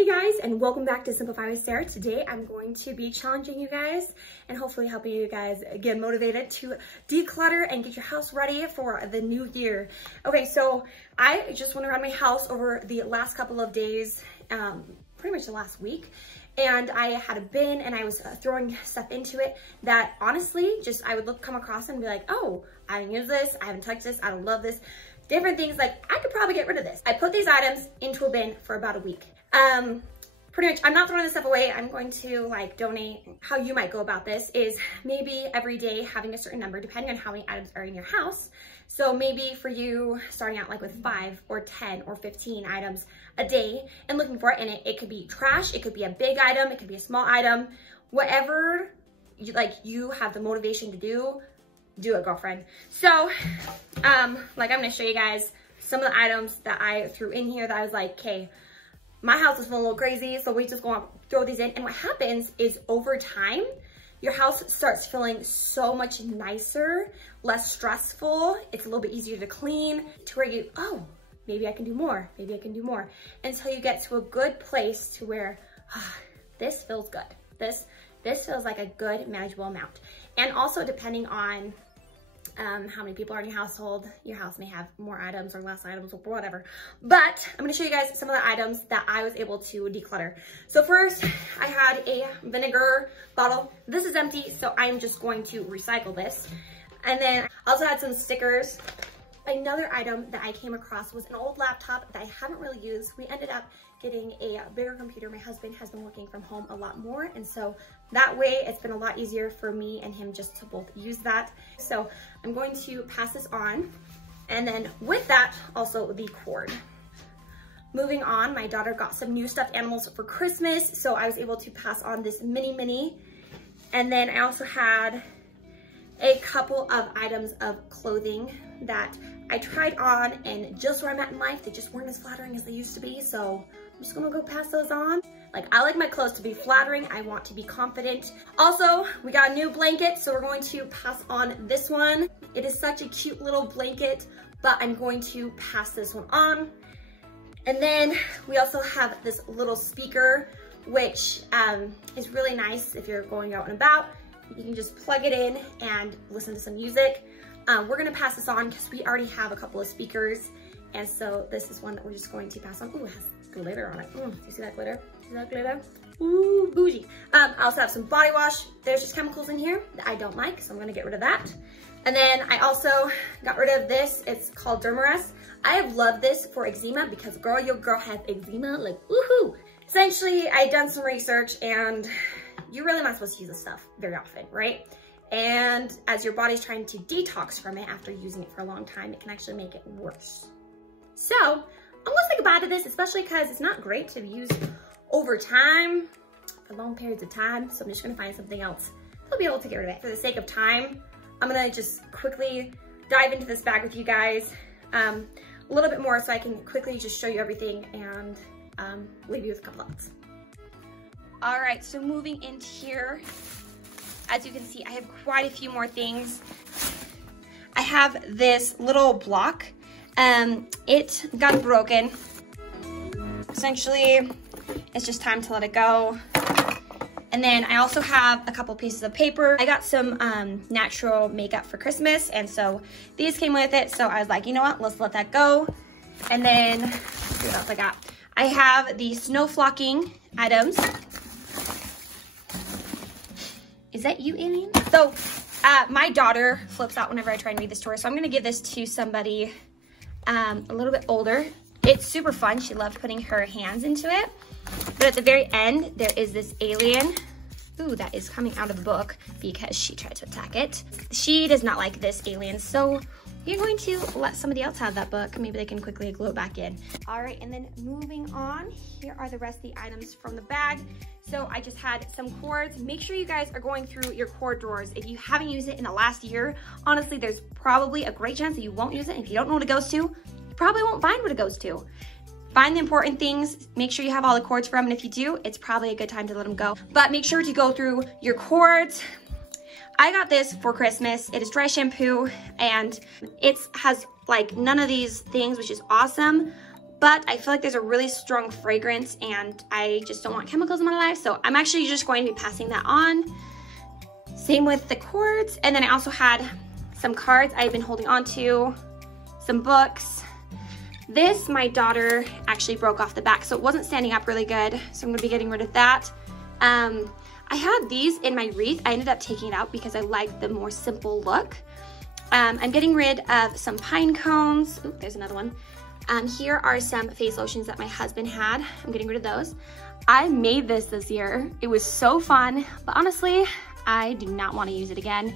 Hey guys, and welcome back to Simplify with Sarah. Today I'm going to be challenging you guys and hopefully helping you guys get motivated to declutter and get your house ready for the new year. Okay, so I just went around my house over the last couple of days, pretty much the last week, and I had a bin and I was throwing stuff into it that honestly, just I would come across and be like, oh, I didn't use this, I haven't touched this, I don't love this. Different things like, I could probably get rid of this. I put these items into a bin for about a week. Pretty much, I'm not throwing this stuff away. I'm going to like donate. How you might go about this is maybe every day having a certain number, depending on how many items are in your house. So maybe for you, starting out like with 5 or 10 or 15 items a day and looking for it in it. It could be trash, it could be a big item, it could be a small item, whatever you have the motivation to do it, girlfriend. So, like I'm gonna show you guys some of the items that I threw in here that I was like, okay, my house is feeling a little crazy, so we just gonna throw these in. And what happens is over time, your house starts feeling so much nicer, less stressful. It's a little bit easier to clean to where you, oh, maybe I can do more. Maybe I can do more. Until you get to a good place to where, this feels good. This feels like a good manageable amount. And also depending on how many people are in your household, your house may have more items or less items or whatever. But I'm gonna show you guys some of the items that I was able to declutter. So first, I had a vinegar bottle. This is empty, so I'm just going to recycle this. And then I also had some stickers. Another item that I came across was an old laptop that I haven't really used. We ended up getting a bigger computer. My husband has been working from home a lot more, and so that way it's been a lot easier for me and him just to both use that. So I'm going to pass this on, and then with that, also the cord. Moving on, my daughter got some new stuffed animals for Christmas, so I was able to pass on this mini. And then I also had a couple of items of clothing that I tried on, and just where I'm at in life, they just weren't as flattering as they used to be, so I'm just gonna go pass those on. Like, I like my clothes to be flattering. I want to be confident. Also, we got a new blanket, so we're going to pass on this one. It is such a cute little blanket, but I'm going to pass this one on. And then we also have this little speaker, which is really nice if you're going out and about. You can just plug it in and listen to some music. We're gonna pass this on because we already have a couple of speakers. And so this is one that we're just going to pass on. Ooh, it has glitter on it. Do you see that glitter? See that glitter? Ooh, bougie. I also have some body wash. There's just chemicals in here that I don't like, so I'm gonna get rid of that. And then I also got rid of this. It's called Dermarest. I have loved this for eczema because girl, your girl has eczema, like woohoo. Essentially, I've done some research and you're really not supposed to use this stuff very often, right? And as your body's trying to detox from it after using it for a long time, it can actually make it worse. So I'm gonna say goodbye to this, especially because it's not great to use over time, for long periods of time. So I'm just gonna find something else to be able to get rid of it. For the sake of time, I'm gonna just quickly dive into this bag with you guys a little bit more so I can quickly just show you everything and leave you with a couple thoughts. All right, so moving into here, as you can see, I have quite a few more things. I have this little block. It got broken. Essentially, it's just time to let it go. And then I also have a couple pieces of paper. I got some natural makeup for Christmas, and so these came with it. So I was like, you know what, let's let that go. And then, what else I got? I have the snow flocking items. Is that you, alien? So my daughter flips out whenever I try and read this to her, so I'm gonna give this to somebody a little bit older. It's super fun. She loved putting her hands into it. But at the very end, there is this alien. Ooh, that is coming out of the book because she tried to attack it. She does not like this alien, so we're going to let somebody else have that book. Maybe they can quickly glue it back in. All right, and then moving on, here are the rest of the items from the bag. So I just had some cords. Make sure you guys are going through your cord drawers. If you haven't used it in the last year, honestly, there's probably a great chance that you won't use it. If you don't know what it goes to, you probably won't find what it goes to. Find the important things, make sure you have all the cords for them, and if you do, it's probably a good time to let them go. But make sure to go through your cords. I got this for Christmas. It is dry shampoo, and it has like none of these things, which is awesome. but I feel like there's a really strong fragrance and I just don't want chemicals in my life. So I'm actually just going to be passing that on. Same with the cords. And then I also had some cards I've been holding on to, some books. This, my daughter actually broke off the back, so it wasn't standing up really good. So I'm gonna be getting rid of that. I had these in my wreath. I ended up taking it out because I like the more simple look. I'm getting rid of some pine cones. Ooh, there's another one. Here are some face lotions that my husband had. I'm getting rid of those. I made this year. It was so fun, but honestly, I do not want to use it again.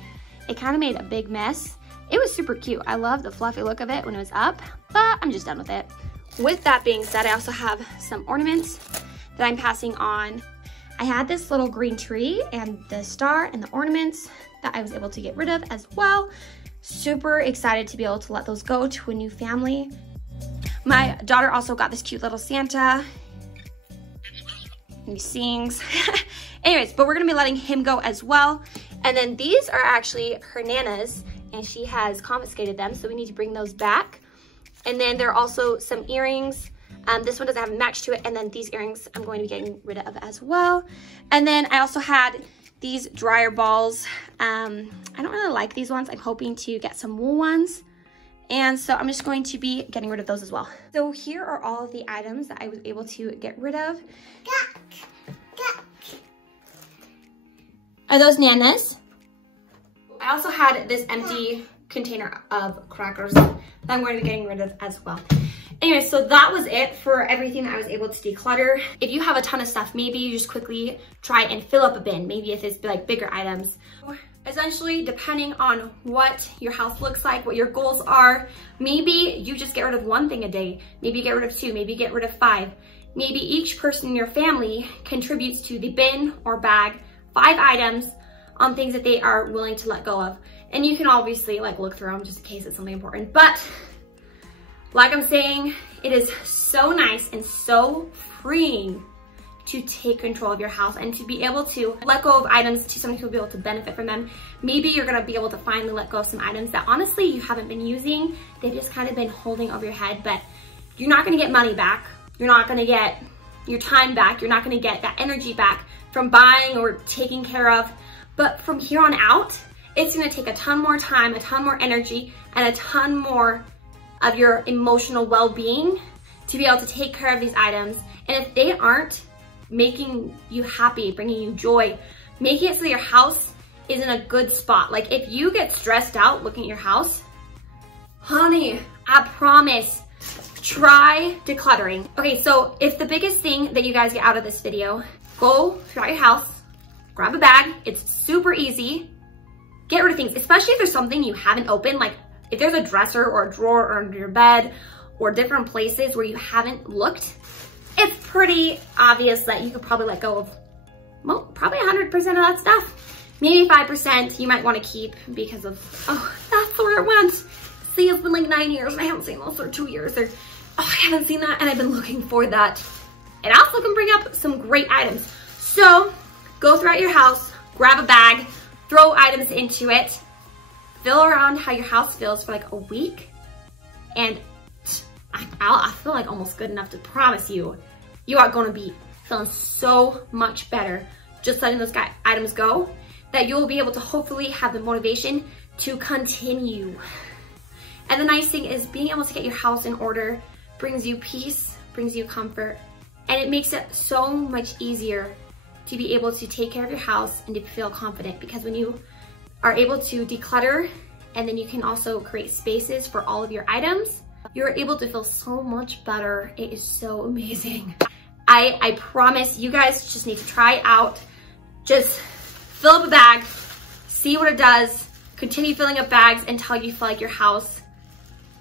It kind of made a big mess. It was super cute. I love the fluffy look of it when it was up, but I'm just done with it. With that being said, I also have some ornaments that I'm passing on. I had this little green tree and the star and the ornaments that I was able to get rid of as well. Super excited to be able to let those go to a new family. My daughter also got this cute little Santa. And he sings. Anyways, but we're gonna be letting him go as well. And then these are actually her Nana's, and she has confiscated them, so we need to bring those back. And then there are also some earrings. This one doesn't have a match to it, and then these earrings I'm going to be getting rid of as well. And then I also had these dryer balls. I don't really like these ones. I'm hoping to get some wool ones. And so I'm just going to be getting rid of those as well. So here are all of the items that I was able to get rid of. Are those Nana's? I also had this empty container of crackers that I'm going to be getting rid of as well. Anyway, so that was it for everything that I was able to declutter. If you have a ton of stuff, maybe you just quickly try and fill up a bin. Maybe if it's like bigger items. Essentially, depending on what your house looks like, what your goals are, maybe you just get rid of one thing a day. Maybe you get rid of 2, maybe you get rid of 5. Maybe each person in your family contributes to the bin or bag 5 items on things that they are willing to let go of. And you can obviously like look through them just in case it's something important. But like I'm saying, it is so nice and so freeing to take control of your house and to be able to let go of items to somebody who will be able to benefit from them. Maybe you're gonna be able to finally let go of some items that honestly you haven't been using. They've just kind of been holding over your head, but you're not gonna get money back. You're not gonna get your time back. You're not gonna get that energy back from buying or taking care of. But from here on out, it's gonna take a ton more time, a ton more energy, and a ton more of your emotional well-being to be able to take care of these items. And if they aren't making you happy, bringing you joy, making it so your house is in a good spot. Like if you get stressed out looking at your house, honey, I promise, try decluttering. Okay, so if the biggest thing that you guys get out of this video, go throughout your house, grab a bag. It's super easy. Get rid of things, especially if there's something you haven't opened, like if there's a dresser or a drawer under your bed or different places where you haven't looked, it's pretty obvious that you could probably let go of, well, probably 100% of that stuff. Maybe 5% you might want to keep because of, oh, that's where it went. See, it's been like 9 years and I haven't seen those for 2 years. Or, oh, I haven't seen that and I've been looking for that. It also can bring up some great items. So go throughout your house, grab a bag, throw items into it, feel around how your house feels for like a week, and I feel like almost good enough to promise you, you are gonna be feeling so much better just letting those items go, that you'll be able to hopefully have the motivation to continue. And the nice thing is being able to get your house in order brings you peace, brings you comfort, and it makes it so much easier to be able to take care of your house and to feel confident, because when you are able to declutter and then you can also create spaces for all of your items, you're able to feel so much better. It is so amazing. I promise you guys just need to try it out. Just fill up a bag, see what it does, continue filling up bags until you feel like your house,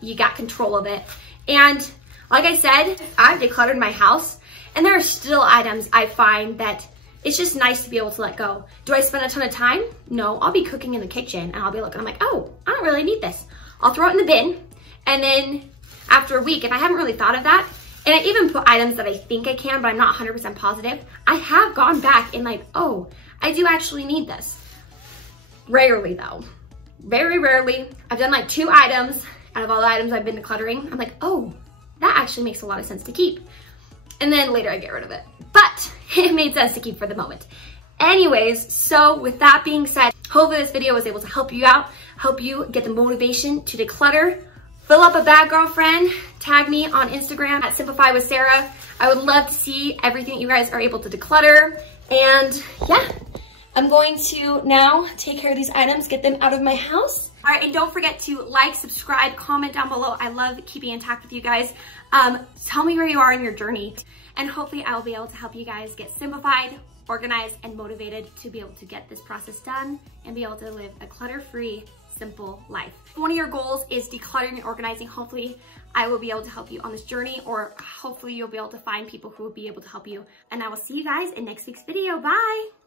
you got control of it. And like I said, I've decluttered my house and there are still items I find that it's just nice to be able to let go. Do I spend a ton of time? No, I'll be cooking in the kitchen and I'll be looking, I'm like, oh, I don't really need this. I'll throw it in the bin. And then after a week, if I haven't really thought of that, and I even put items that I think I can, but I'm not 100% positive, I have gone back and like, oh, I do actually need this. Rarely though, very rarely. I've done like 2 items out of all the items I've been decluttering. I'm like, oh, that actually makes a lot of sense to keep. And then later I get rid of it. But it made sense to keep for the moment. Anyways, so with that being said, hopefully this video was able to help you out, help you get the motivation to declutter. Fill up a bag, girlfriend. Tag me on Instagram at Simplify with Sarah. I would love to see everything you guys are able to declutter. And yeah, I'm going to now take care of these items, get them out of my house. All right, and don't forget to like, subscribe, comment down below. I love keeping in touch with you guys. Tell me where you are in your journey. And hopefully I will be able to help you guys get simplified, organized, and motivated to be able to get this process done and be able to live a clutter-free, simple life. If one of your goals is decluttering and organizing, hopefully I will be able to help you on this journey, or hopefully you'll be able to find people who will be able to help you. And I will see you guys in next week's video. Bye.